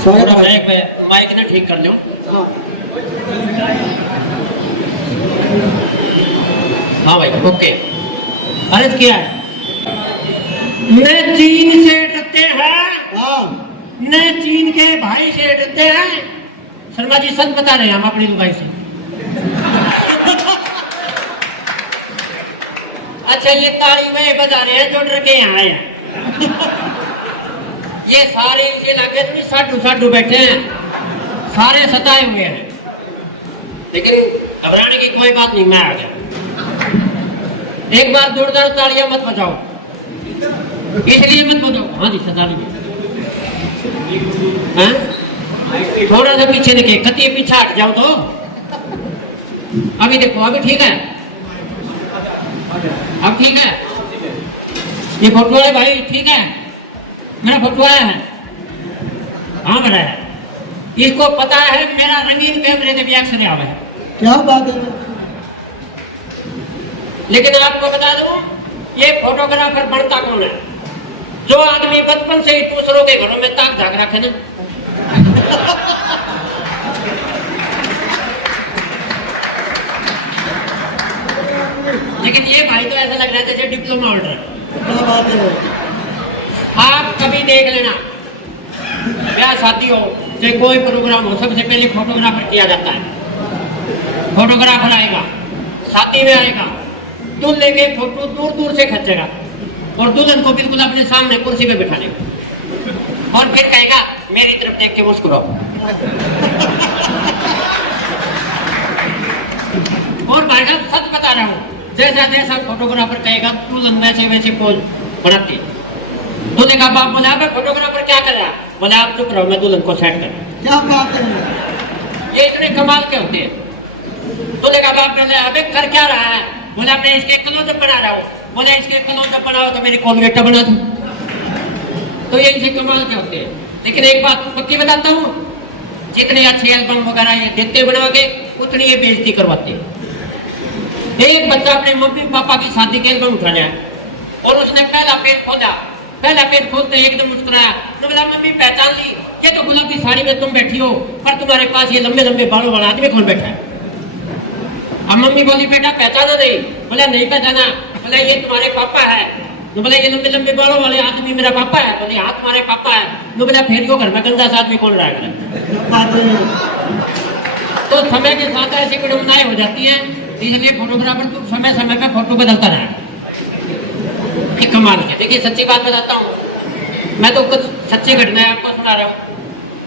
थोड़ा माइक ने ठीक कर लो। हाँ भाई ओके। अर्ज किया है न चीन से डरते हैं न चीन के भाई से डरते हैं। शर्मा जी सच बता रहे हैं हम अपनी दुकान से। अच्छा ये ताली में बजा रहे हैं जो डर के यहाँ आए हैं। ये सारे इसे लगे तो साधु साधु बैठे हैं, सारे सताए हुए हैं, लेकिन घबराने की कोई बात नहीं, मैं आ गया। एक बार जोरदार तालियां मत बजाओ, इसलिए मत बजाओ। हाँ जी सता लीजिए। थोड़ा सा पीछे निके कति पीछे हट जाओ तो। अभी देखो अभी ठीक है, अब ठीक है। ये फोटो वाले भाई ठीक है, मेरा फोटो आया है। हाँ बड़ा है, इसको पता है मेरा रंगीन कैमरे से भी अक्सर आवा है। क्या बात है। लेकिन आपको बता दूं ये फोटोग्राफर बनता कौन है? जो आदमी बचपन से ही दूसरों के घरों में ताक झाक रखे ना। लेकिन ये भाई तो ऐसा लग रहा है जैसे डिप्लोमा होल्डर। आप कभी देख लेना, ब्याह शादी हो चाहे कोई प्रोग्राम हो, सबसे पहले फोटोग्राफर किया जाता है। फोटोग्राफर आएगा, शादी में आएगा, दूल्हे के फोटो दूर दूर से खींचेगा और दुल्हन को बिल्कुल अपने सामने कुर्सी पे बिठानेगा और फिर कहेगा मेरी तरफ देख के मुस्कुराओ। और भाई साहब सच बता रहा हूँ, जैसा जैसा फोटोग्राफर कहेगा दुल्हन वैसे वैसे पोज बनाती। दूल्हे का बाप बोला फोटोग्राफर क्या कर रहा? बोले आप चुप रहो, मैं दुल्हन को सेट कर। क्या बात है। ये इतने कमाल के होते हैं। दूल्हे का बाप बोले अबे कर क्या रहा है? बोला मैं इसके क्लोजअप बना रहा हूँ। बोला इसके क्लोजअप बनाओ तो मेरी कोलगेट बना दूं। तो ये इनसे कमाल के होते हैं। लेकिन एक बात पक्की बताता हूँ, जितने अच्छे एल्बम वगैरह ये देते बना के उतनी ये बेइज्जती करवाते हैं। एक बच्चा अपने मम्मी पापा की शादी के एल्बम उठाया और उसने पहला पेज खोला, पहला पेज खोलते एकदम मुस्कुराया। तो बोला मम्मी पहचान ली, ये तो गुलाब की साड़ी में तुम बैठी हो, पर तुम्हारे पास ये लंबे लंबे बालों वाला आदमी कौन बैठा है? अब मम्मी बोली बेटा पहचाना नहीं? बोला नहीं पहचाना। बोला ये तुम्हारे पापा है। तो बोले ये लंबे लंबे बालों वाले आदमी मेरा पापा है। बोले हाँ तुम्हारे पापा है। तो बोला फिर क्यों घर में गंदा सा आदमी कौन रहा है? तो समय के साथ ऐसी विडंबनाएं हो जाती है, इसलिए फोटोग्राफर तो समय समय पे फोटो बदलता रहा। एक कमाल है। देखिए सच्ची बात बताता हूँ, मैं तो कुछ सच्ची घटनाएं आपको सुना रहा हूँ।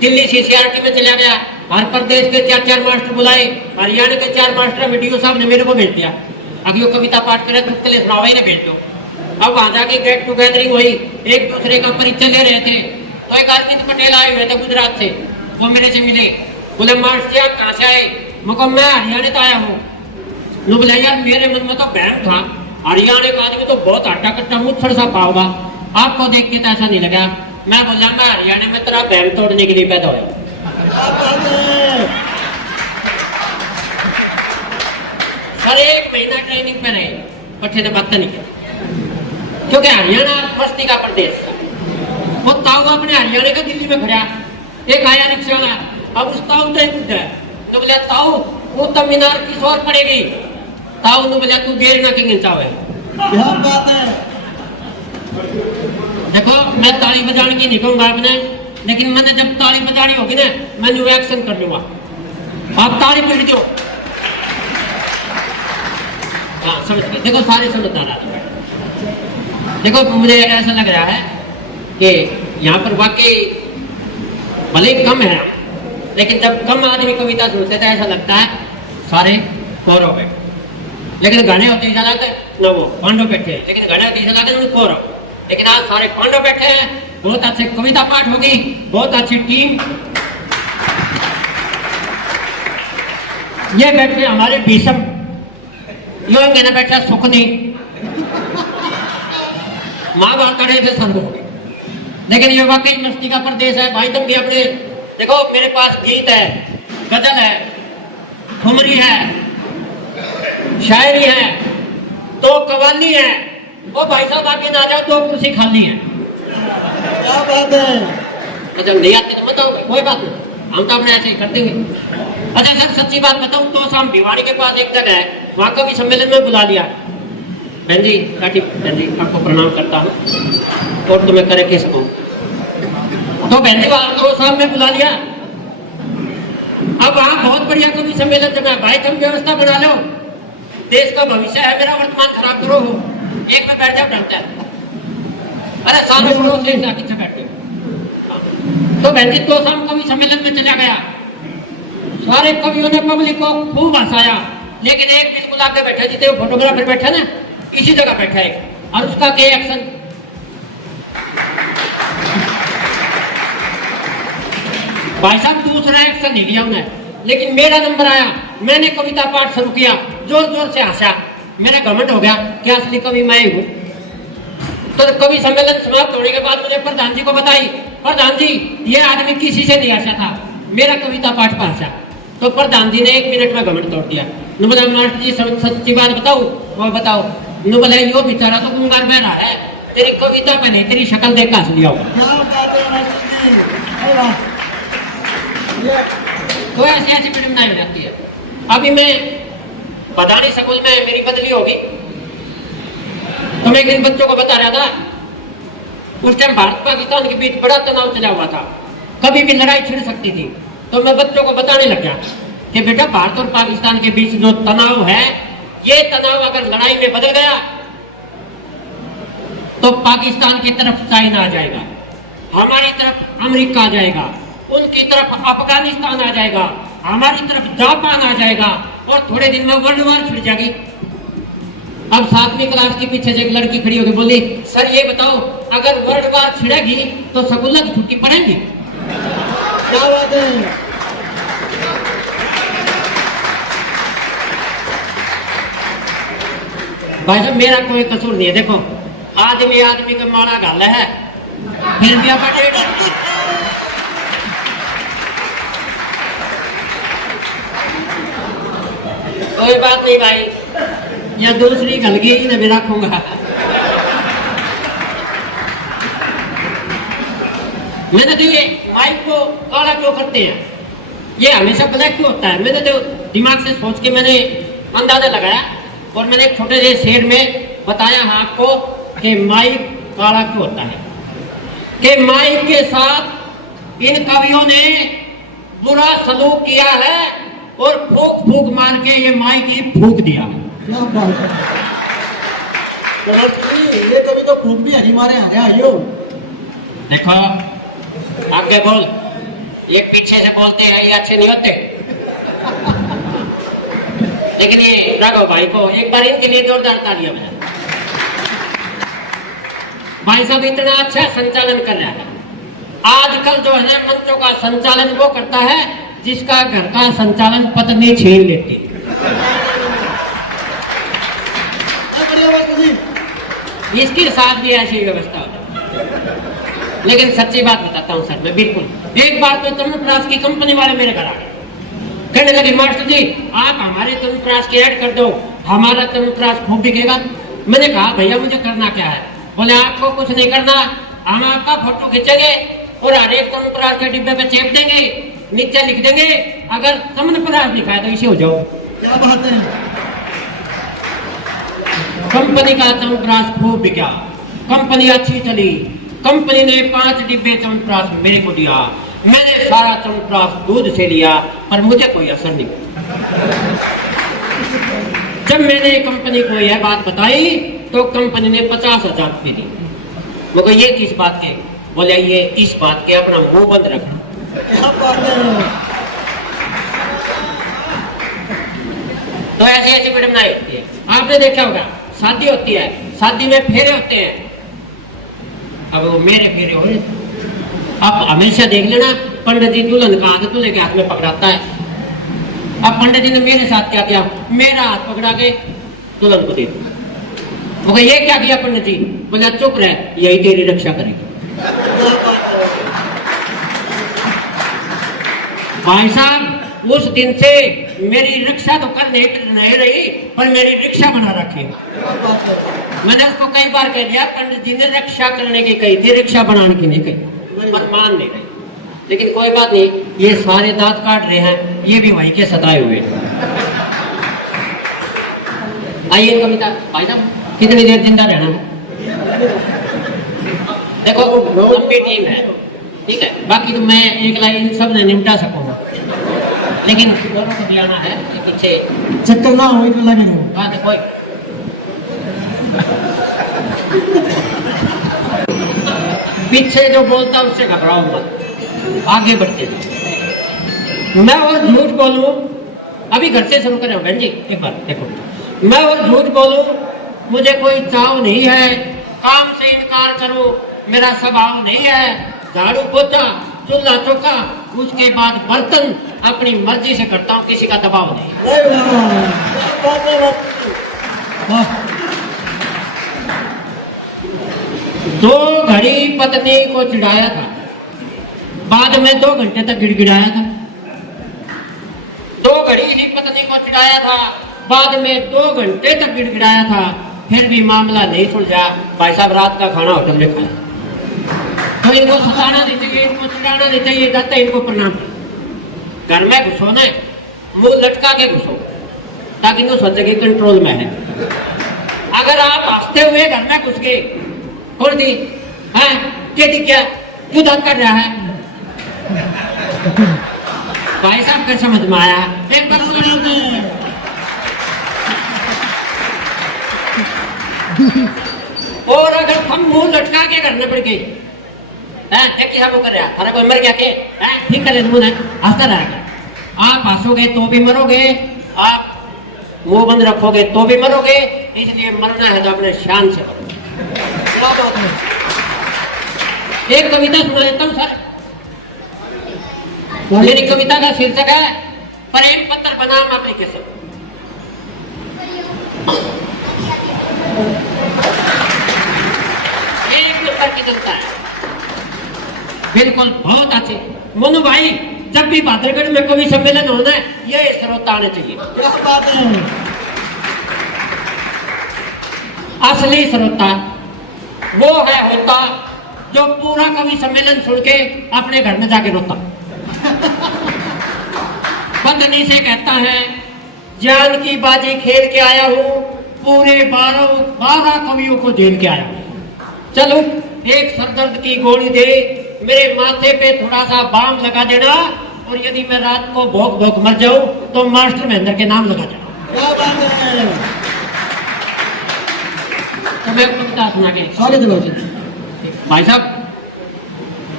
दिल्ली CCRT में चला गया, हर प्रदेश के 4-4 मास्टर बुलाए, हरियाणा के 4 मास्टर वीडियो साहब ने मेरे को भेज दिया। अब यो कविता पाठ करे तो उसके लिए सुनावा ही ने भेज दो। अब वहां जाके गेट टू गैदरिंग हुई, एक दूसरे का परिचय ले रहे थे। तो एक अरविंद पटेल आए हुए थे गुजरात से, वो मेरे से मिले। बोले मास्टर आप कहाँ से आए? मुझको मैं हरियाणा से आया हूँ। बोला यार मेरे मन में तो बहम था, हरियाणा का आदमी तो बहुत हट्टा कट्टा मुच्छड़ सा पाओगा, आपको देख के तो ऐसा नहीं लगा। मैं बोला मैं हरियाणा में तेरा बहम तोड़ने के लिए पैदा हुआ। सर 1 महीना ट्रेनिंग पे रहे, पट्टे से बात नहीं किया, क्योंकि हरियाणा मस्ती का प्रदेश था। वो ताऊ अपने हरियाणा का दिल्ली में खड़ा, एक आया रिक्शा वाला, अब उस ताऊ तो ही तो बोला ताऊ वो तो मीनार की शोर पड़ेगी। ताऊ ने बोला तू गेर ना किंग चावे। क्या बात है। देखो मैं ताली बजाने की नहीं कहूँगा आपने, लेकिन मैंने जब ताली बजानी होगी ना मैं न्यू एक्शन कर लूंगा। आप ताली पीट दो। हाँ समझ गए। देखो सारे समझदार रहा। देखो मुझे ऐसा लग रहा है कि यहाँ पर वाकई भले कम है, लेकिन जब कम आदमी कविता सुनते तो ऐसा लगता है सारे कौरव बैठे, लेकिन गाने होते चला न वो पांडव बैठे, लेकिन गाने होते चला कौरव। लेकिन आज सारे पांडव बैठे हैं। बहुत अच्छे कविता पाठ होगी, बहुत अच्छी टीम। ये बैठे हमारे भीषम, ये ना बैठा सुखनी, महाभारत कड़े से संग होगी। लेकिन ये वाकई मस्ती का प्रदेश है भाई। तुम भी अपने देखो, मेरे पास गीत है, गजल है, ठुमरी है, शायरी है, तो कव्वाली है। वो भाई साहब आगे ना जाओ, तो कुर्सी खाली है। क्या बात है। अच्छा नहीं आते तो बताओ, कोई बात नहीं, हम तो अपने ऐसे ही करते हैं। अच्छा सर सच्ची बात बताऊं तो शाम भिवाड़ी के पास एक जगह है, वहां कवि सम्मेलन में बुला लिया। बहन जी काटी, बहन जी आपको प्रणाम करता हूँ और तुम्हें करे के सकूं। तो बहन जी वहां 2 साल में बुला लिया। अब वहां बहुत बढ़िया कवि सम्मेलन जगह है, भाई तुम व्यवस्था बना लो, देश का भविष्य है, मेरा वर्तमान खराब करो हो, एक में बैठ जाओ ढंगता है। अरे सालों बड़ों से पीछे बैठे। तो बहन जी 2 साल कवि सम्मेलन में चला गया, सारे कवियों ने पब्लिक को खूब हंसाया, लेकिन एक बिल्कुल आगे बैठा, जितने फोटोग्राफर बैठा ना इसी जगह बैठा है, और उसका क्या एक्शन, भाई साहब दूसरा एक्शन नहीं लिया उन्हें, लेकिन मेरा नंबर आया, मैंने कविता पाठ शुरू किया, जोर जोर से हंसा, मेरा घमंड हो गया कि असली कवि मैं ही हूँ। तो कवि सम्मेलन समाप्त होने के बाद मुझे प्रधान जी को बताई, प्रधान जी ये आदमी किसी से नहीं हंसा था, मेरा कविता पाठ पर हंसा। तो प्रधान जी ने 1 मिनट में घमंड तोड़ दिया। न बोला मास्टर जी सच्ची बात बताओ, वो बताओ। न बोला यो बेचारा तो गुंगार बह रहा है, तेरी कविता पे नहीं तेरी शक्ल देख हंस लिया होगा। क्या बात है मास्टर जी, अरे वाह। तो ऐसी ऐसी फिल्म नहीं हो जाती है। अभी मैं बदानी स्कूल में मेरी बदली होगी, तो मैं इन बच्चों को बता रहा था, उस टाइम भारत पाकिस्तान के बीच बड़ा तनाव चला हुआ था, कभी भी लड़ाई छिड़ सकती थी। तो मैं बच्चों को बताने लग गया कि बेटा भारत और पाकिस्तान के बीच जो तनाव है, ये तनाव अगर लड़ाई में बदल गया तो पाकिस्तान की तरफ चाइना आ जाएगा, हमारी तरफ अमेरिका आ जाएगा, उनकी तरफ अफगानिस्तान आ जाएगा, हमारी तरफ जापान आ जाएगा, और थोड़े दिन में वर्ल्ड वॉर छिड़ जाएगी। अब 7वीं क्लास के पीछे से एक लड़की खड़ी होकर बोली, सर ये बताओ अगर वर्ल्ड वॉर छिड़ेगी तो स्कूल की छुट्टी पड़ेगी? क्या बात है। भाई साहब मेरा कोई कसूर नहीं है, देखो आदमी आदमी का माड़ा गाला है, फिर भी आप कोई बात नहीं भाई, या दूसरी गलगी ही मैं रखूंगा। मैंने तो ये माइक को काला क्यों करते हैं, ये हमेशा ब्लैक क्यों होता है, मैंने तो दिमाग से सोच के मैंने अंदाजा लगाया, और मैंने एक छोटे से शेर में बताया हाँ आपको कि माइक काला क्यों होता है, कि माइक के साथ इन कवियों ने बुरा सलूक किया है और फूक फूक मार के ये माइक ही फूक दिया। क्या बात है मास्टर जी, ये कभी तो फूक भी हरी मारे आ गया यो। देखो आगे बोल, ये पीछे से बोलते हैं ये अच्छे नहीं होते। लेकिन ये राघव भाई को एक बार इनके लिए जोरदार तालियां बजा। भाई साहब इतना अच्छा संचालन कर रहा है। आजकल जो है मंचों का संचालन वो करता है जिसका घर का संचालन पत्नी छीन लेती है। इसके साथ भी ऐसी व्यवस्था होती है। लेकिन सच्ची बात बताता हूँ सर मैं, बिल्कुल एक बार तो चमनप्रास की कंपनी वाले मेरे घर आ गए, कहने लगे मास्टर जी आप हमारे चमनप्रास की ऐड कर दो, हमारा चमनप्रास खूब बिकेगा। मैंने कहा भैया मुझे करना क्या है? बोले आपको कुछ नहीं करना, हम आपका फोटो खींचेंगे और हर एक चमनप्रास के डिब्बे पे चेप देंगे, नीचे लिख देंगे अगर चमनप्रास लिखा है तो इसे हो जाओ। क्या बात है। कंपनी का चमनप्रास खूब बिका, कंपनी अच्छी चली, कंपनी ने 5 डिब्बे चमनप्रास मेरे को दिया, मैंने सारा चमनप्रास दूध से लिया पर मुझे कोई असर नहीं। जब मैंने कंपनी को यह बात बताई तो कंपनी ने 50,000 रुपये दी। मगर ये किस बात के? बोले ये इस बात के अपना मुंह बंद रखना। क्या बात है। तो ऐसी ऐसी फिल्म नहीं होती है। आपने देखा होगा शादी होती है, शादी में फेरे होते हैं, अब वो मेरे फेरे हो रहे, आप हमेशा देख लेना पंडित जी दुल्हन का हाथ दूल्हे के हाथ में पकड़ाता है। अब पंडित जी ने मेरे साथ क्या किया, मेरा हाथ पकड़ा के दुल्हन को दे दिया। वो ये क्या किया पंडित जी? बोला चुप रह, यही तेरी रक्षा करेगी। भाई साहब उस दिन से मेरी रक्षा तो कर नहीं रही पर मेरी रिक्शा बना रखी। मैंने उसको कई बार कह दिया, पंडित जी ने रक्षा करने की कही थी, रिक्शा बनाने की नहीं कही, पर मान नहीं रही। लेकिन कोई बात नहीं, ये सारे दांत काट रहे हैं, ये भी वहीं के सताए हुए हैं। आइए कविता भाई साहब, कितनी देर जिंदा रहना है? देखो लंबी टीम है, ठीक है, बाकी तो मैं एक लाइन सब ने निपटा सकूंगा, लेकिन दोनों को दिलाना है कि पीछे चक्कर ना हो इतना लगे हो। बात है कोई। पीछे जो बोलता उससे घबराओ मत, आगे बढ़ते जाओ। मैं और झूठ बोलूं, अभी घर से शुरू करें बहन जी, एक बार देखो, मैं और झूठ बोलूं, मुझे कोई चाव नहीं है, काम से इनकार करूं, मेरा स्वभाव नहीं है, झाड़ू पोछा चूल्हा चौका उसके बाद बर्तन अपनी मर्जी से करता हूं, किसी का दबाव नहीं। वाह, दो घड़ी पत्नी को चिढ़ाया था, बाद में 2 घंटे तक गिड़गिड़ाया था। 2 घड़ी ही पत्नी को चिढ़ाया था, बाद में 2 घंटे तक गिड़गिड़ाया था, फिर भी मामला नहीं सुलझा। भाई साहब रात का खाना होटल में खाया। तो इनको सताना नहीं चाहिए, इनको चिढ़ाना नहीं चाहिए, जाता इनको प्रणाम। घर में घुसो ना, मुंह लटका के घुसो, ताकि इनको सोचे कि कंट्रोल में है। अगर आप हंसते हुए घर में घुस गए, और दी हाँ क्या क्यों दांत कर रहा है, भाई साहब के समझ में आया? एक बार और अगर हम मुंह लटका के करने पड़ गए, क्या वो कर रहा है, कोई मर गया के ठीक करे मुंह हंसता रहेगा। आप हंसोगे तो भी मरोगे, आप मुंह बंद रखोगे तो भी मरोगे, इसलिए मरना है तो अपने शान से मरो। एक कविता सुना देता हूँ सर, मेरी कविता का शीर्षक है प्रेम पत्र बनाम एप्लीकेशन। एक नंबर की जनता है, बिल्कुल बहुत अच्छे। मोनू भाई, जब भी बादलगढ़ में कवि सम्मेलन होना है, ये श्रोता आने चाहिए। क्या बात है। असली श्रोता वो है होता जो पूरा कवि सम्मेलन सुन के अपने घर में जाके रोता, पत्नी से कहता है जान की बाजी खेल के आया हूँ, पूरे 12 कवियों को झेल के आया हूँ, चलो एक सरदर्द की गोली दे, मेरे माथे पे थोड़ा सा बाम लगा देना, और यदि मैं रात को भोग भोग मर जाऊं तो मास्टर महेंद्र के नाम लगा देना। क्या बात है। तो मैं कविता सुना के सारे दिनों से भाई साहब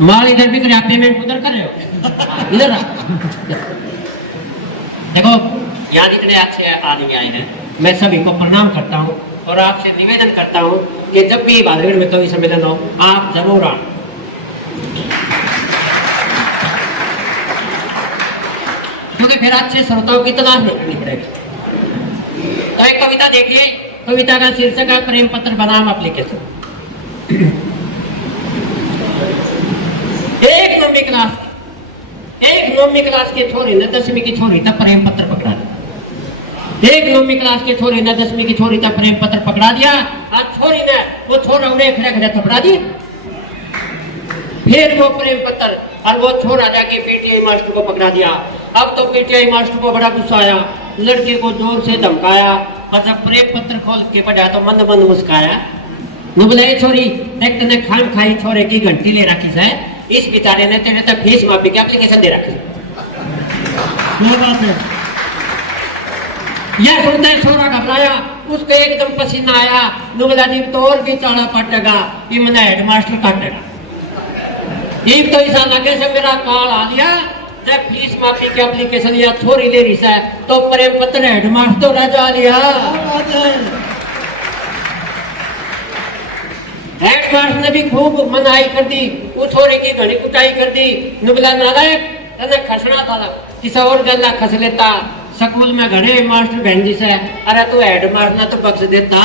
माल इधर भी करे, आप पेमेंट उधर कर रहे हो, इधर आ। देखो यहाँ इतने अच्छे आदमी आए हैं, मैं सभी को प्रणाम करता हूँ और आपसे निवेदन करता हूँ कि जब भी बादलगढ़ में कवि सम्मेलन हो आप जरूर आए, क्योंकि फिर अच्छे श्रोताओं की तलाश नहीं करनी पड़ेगी। तो एक कविता देखिए, कविता का शीर्षक है प्रेम पत्र बनाम एप्लीकेशन। एक नौवीं क्लास के छोरी ने 10वीं की छोरी तक प्रेम पत्र पकड़ा दिया। एक 9वीं क्लास के छोरी ने 10वीं की छोरी तक प्रेम पत्र पकड़ा दिया, और छोरी ने वो छोरा उन्हें खड़े खड़े थपड़ा दिया। फिर वो प्रेम पत्र और वो छोरा जाके पीटीआई मास्टर को पकड़ा दिया। अब तो पीटीआई मास्टर को बड़ा गुस्सा आया, लड़के को जोर से धमकाया, और जब प्रेम पत्र खोल के पढ़ा तो मंद मंद मुस्काया। बोले छोरी देख, तने खान खाई छोरे की घंटी ले रखी है, इस बेचारे ने तेरे तक फीस माफी की एप्लीकेशन दे रखी। क्या बात है। यह सुनते छोरा घबराया, उसको एकदम पसीना आया। नुबला जी तो और भी चाड़ा पटेगा, ये मैंने हेडमास्टर काटेगा। ये तो ऐसा लगे से मेरा कॉल आ लिया, जब फीस माफी की एप्लीकेशन या छोरी ले रही है तो प्रेम पत्र हेडमास्टर राजा लिया। हेडमास्टर ने भी खूब मनाई कर दी, वो छोरे की घनी कुटाई कर दी। नुबला नालायक तने खसना था, किसी और गल्ला खस लेता, स्कूल में घड़े मास्टर बहन जी से, अरे तू हेडमास्टर ना तो बख्श देता।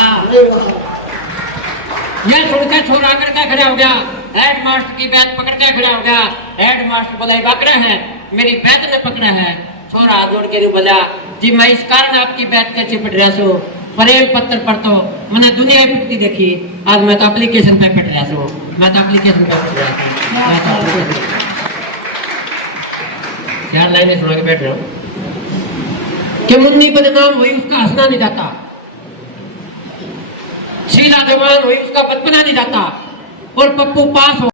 यह सुनकर छोरा करके खड़ा हो गया, हेडमास्टर की बैत पकड़ के खड़ा हो गया। हेडमास्टर बोला पकड़ा है, मेरी बैत ने पकड़ा है। छोरा हाथ जोड़ के बोला जी मैं इस कारण आपकी बैत के चिपट रहा सो, प्रेम पत्र पर तो मैंने दुनिया पिटती देखी, आज मैं तो एप्लीकेशन पे पिट रहा सो, मैं तो एप्लीकेशन पे पिट रहा था। लाइनें सुना के बैठ रहा हूं कि मुन्नी बदनाम हुई उसका हंसना नहीं जाता, शीला जवान हुई उसका बचपना नहीं जाता, और पप्पू पास हो